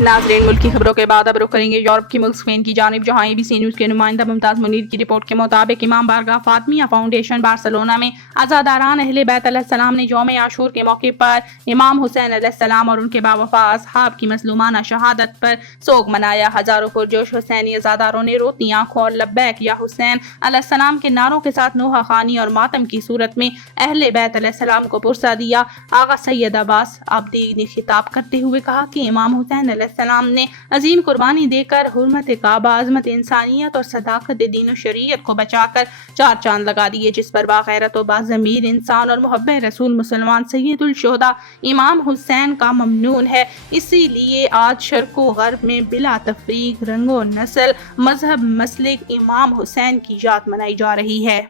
नाज़रीन, मुल्क की खबरों के बाद अब रुख करेंगे यूरोप की मुल्क स्पेन की जानिब, जहाँ ABC न्यूज़ के नुमाइंदा मुमताज़ मुनीर की रिपोर्ट के मुताबिक इमाम बारगाह फातिमिया फाउंडेशन बार्सिलोना में अज़ादारान अहले बैत अलैहिस्सलाम ने यौम आशूर के मौके पर इमाम हुसैन अलैहिस्सलाम और उनके बावफा असहाब की मज़लूमाना शहादत पर सोग मनाया। हज़ारों पुरजोश हुसैनी अज़ादारों ने रोती आंखों और लब्बैक या हुसैन अलैहिस्सलाम के नारों के साथ नोहा खानी और मातम की सूरत में अहले बैत अलैहिस्सलाम को पुरसा दिया। आगा सैयद अब्बास आब्दी ने खिताब करते हुए कहा कि इमाम हुसैन अलैहिस्सलाम ने अजीम कुर्बानी देकर हुर्मत काबा, अज़मत इंसानियत और सदाकत दीन और शरीयत को बचाकर चार चांद लगा दिए, जिस पर बागैरत और बाज़मीर इंसान और मुहब्बे रसूल मुसलमान सैयदुल शुहदा इमाम हुसैन का ममनून है। इसीलिए आज शर्क़ो ग़र्ब में बिला तफरीक, रंगो नस्ल, मजहब, मसलिक इमाम हुसैन की याद मनाई जा रही है।